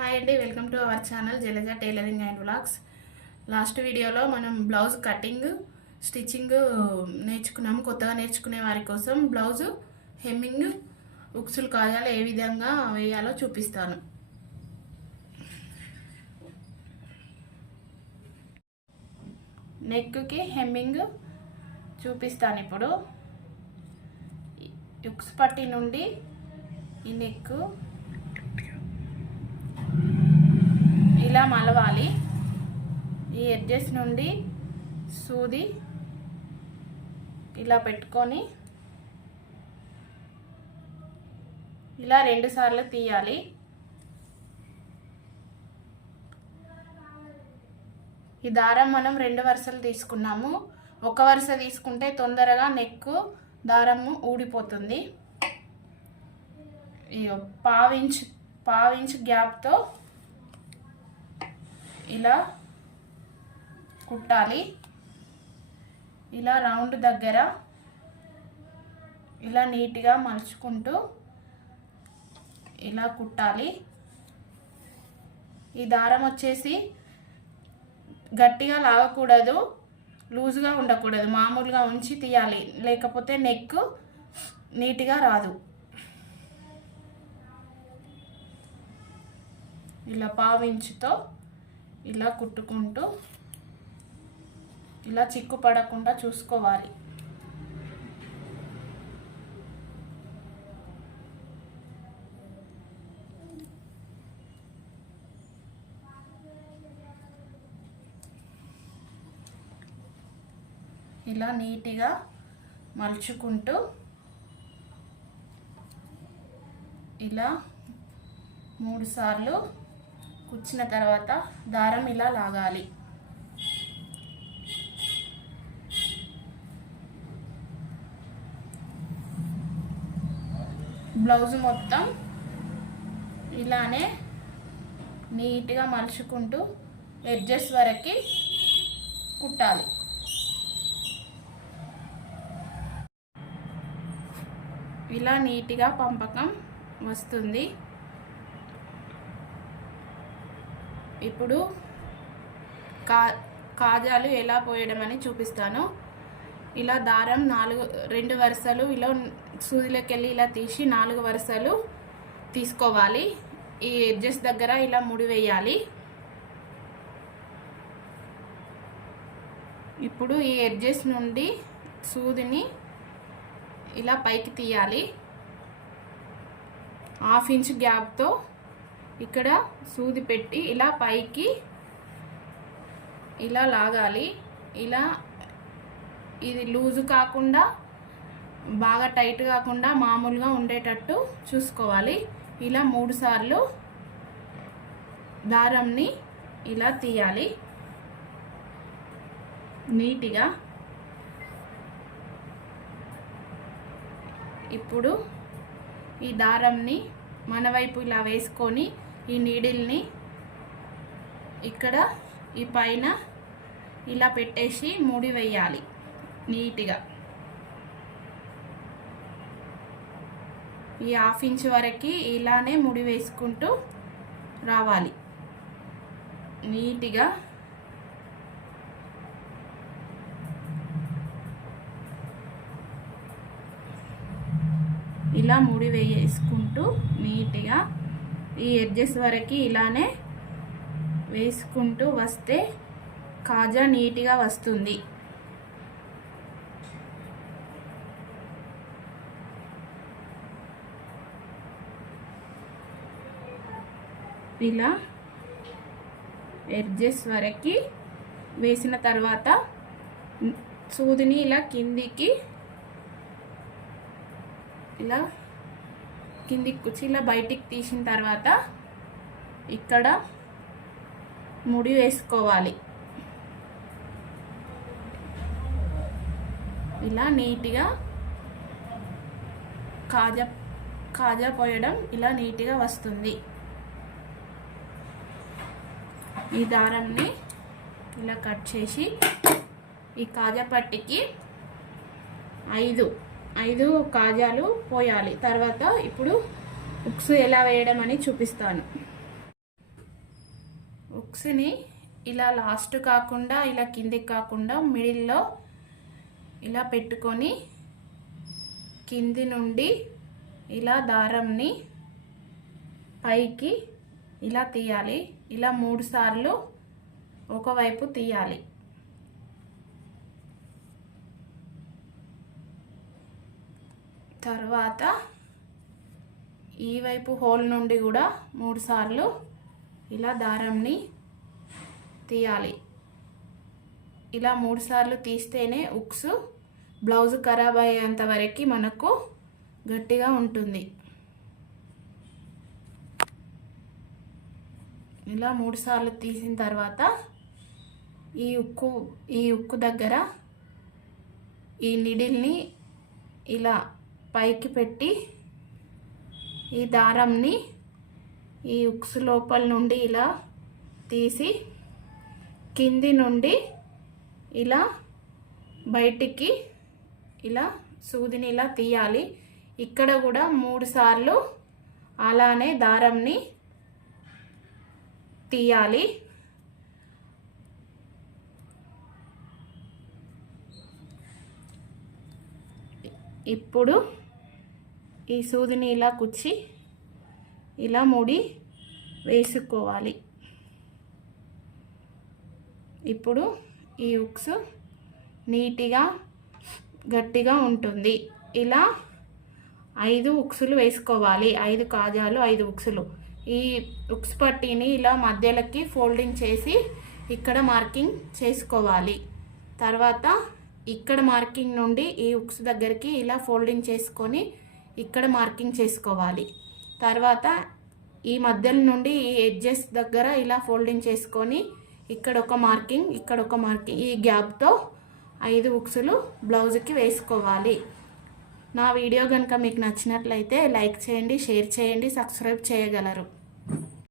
Hi అండి, welcome to our channel Jalaja tailoring and vlogs. Last వీడియోలో మనం బ్లౌజ్ కటింగ్ స్టిచ్చింగ్ నేర్చుకున్నాము. కొత్తగా నేర్చుకునే వారి కోసం బ్లౌజు హెమ్మింగ్ ఉక్సులు కాజాలు ఏ విధంగా వేయాలో చూపిస్తాను. నెక్కి హెమ్మింగ్ చూపిస్తాను. ఇప్పుడు ఉక్స్ పట్టి నుండి ఈ నెక్ ఇలా మలవాలి. ఈ ఎడ్జెస్ నుండి సూది ఇలా పెట్టుకొని ఇలా 2 సార్లు తీయాలి. ఈ దారం మనం 2 వరుసలు తీసుకున్నాము. ఒక వరుస తీసుకుంటే తొందరగా నెక్ దారము ఊడిపోతుంది. పావించ్ గ్యాప్తో ఇలా కుట్టాలి. ఇలా రౌండ్ దగ్గర ఇలా నీట్గా మలుచుకుంటూ ఇలా కుట్టాలి. ఈ దారం వచ్చేసి గట్టిగా లాగకూడదు, లూజ్గా ఉండకూడదు, మామూలుగా ఉంచి తీయాలి, లేకపోతే నెక్ నీట్గా రాదు. ఇలా పావించుతో ఇలా కుట్టుకుంటూ ఇలా చిక్కు పడకుండా చూసుకోవాలి. ఇలా నీట్గా మలుచుకుంటూ ఇలా 3 సార్లు కుచ్చిన తర్వాత దారం ఇలా లాగాలి. బ్లౌజ్ మొత్తం ఇలానే నీట్గా మలుచుకుంటూ ఎడ్జెస్ వరకు కుట్టాలి. ఇలా నీట్గా పంపకం వస్తుంది. ఇప్పుడు కాజాలు ఎలా పోయడం అని చూపిస్తాను. ఇలా దారం 2 వరుసలు ఇలా సూదిలోకి వెళ్ళి ఇలా తీసి 4 వరుసలు తీసుకోవాలి. ఈ ఎడ్జెస్ దగ్గర ఇలా ముడి వేయాలి. ఇప్పుడు ఈ ఎడ్జెస్ నుండి సూదిని ఇలా పైకి తీయాలి. 1/2 ఇంచ్ గ్యాప్తో ఇక్కడ సూది పెట్టి ఇలా పైకి ఇలా లాగాలి. ఇలా ఇది లూజు కాకుండా బాగా టైట్ కాకుండా మామూలుగా ఉండేటట్టు చూసుకోవాలి. ఇలా 3 సార్లు దారంని ఇలా తీయాలి నీట్గా. ఇప్పుడు ఈ దారంని మన వైపు ఇలా వేసుకొని ఈ నీడిల్ని ఇక్కడ ఈ పైన ఇలా పెట్టేసి ముడి వేయాలి నీట్గా. ఈ 1/2 ఇంచ్ వరకు ఇలానే ముడి వేసుకుంటూ రావాలి నీట్గా. ఇలా ముడి వేసుకుంటూ నీట్గా ఈ ఎడ్జెస్ వరకు ఇలానే వేసుకుంటూ వస్తే కాజా నీట్గా వస్తుంది. ఇలా ఎడ్జెస్ వరకు వేసిన తర్వాత సూదిని ఇలా కిందికి ఇలా కిందికి కుచ్చి ఇలా బయటికి తీసిన తర్వాత ఇక్కడ ముడి వేసుకోవాలి. ఇలా నీట్గా కాజా పోయడం ఇలా నీట్గా వస్తుంది. ఈ దారాన్ని ఇలా కట్ చేసి ఈ కాజా పట్టికి 5 కాజాలు పోయాలి. తర్వాత ఇప్పుడు ఉక్స్ ఎలా వేయడం అని చూపిస్తాను. ఉక్స్ని ఇలా లాస్ట్ కాకుండా ఇలా కిందికి కాకుండా మిడిల్లో ఇలా పెట్టుకొని కింది నుండి ఇలా దారంని పైకి ఇలా తీయాలి. ఇలా 3 సార్లు ఒకవైపు తీయాలి. తర్వాత ఈ వైపు హోల్ నుండి కూడా 3 సార్లు ఇలా దారంని తీయాలి. ఇలా 3 సార్లు తీస్తేనే ఉక్స్ బ్లౌజ్ ఖరాబ్ అయ్యేంత వరకు మనకు గట్టిగా ఉంటుంది. ఇలా 3 సార్లు తీసిన తర్వాత ఈ ఉక్కు దగ్గర ఈ నీడిల్ని ఇలా పైకి పెట్టి ఈ దారంని ఈ ఉక్స్ లోపల నుండి ఇలా తీసి కింది నుండి ఇలా బయటికి ఇలా సూదిని ఇలా తీయాలి. ఇక్కడ కూడా 3 సార్లు అలానే దారంని తీయాలి. ఇప్పుడు ఈ సూదిని ఇలా కుచ్చి ఇలా ముడి వేసుకోవాలి. ఇప్పుడు ఈ ఉక్స్ నీట్గా గట్టిగా ఉంటుంది. ఇలా 5 ఉక్సులు వేసుకోవాలి. 5 కాజాలు 5 ఉక్సులు. ఈ ఉక్స్ పట్టీని ఇలా మధ్యలోకి ఫోల్డింగ్ చేసి ఇక్కడ మార్కింగ్ చేసుకోవాలి. తర్వాత ఇక్కడ మార్కింగ్ నుండి ఈ ఉక్స్ దగ్గరికి ఇలా ఫోల్డింగ్ చేసుకొని ఇక్కడ మార్కింగ్ చేసుకోవాలి. తర్వాత ఈ మధ్యలో నుండి ఈ ఎడ్జెస్ దగ్గర ఇలా ఫోల్డింగ్ చేసుకొని ఇక్కడ ఒక మార్కింగ్, ఇక్కడ ఒక మార్కింగ్, ఈ గ్యాప్తో 5 ఉక్సులు బ్లౌజ్కి వేసుకోవాలి. నా వీడియో కనుక మీకు నచ్చినట్లయితే లైక్ చేయండి, షేర్ చేయండి, సబ్స్క్రైబ్ చేయగలరు.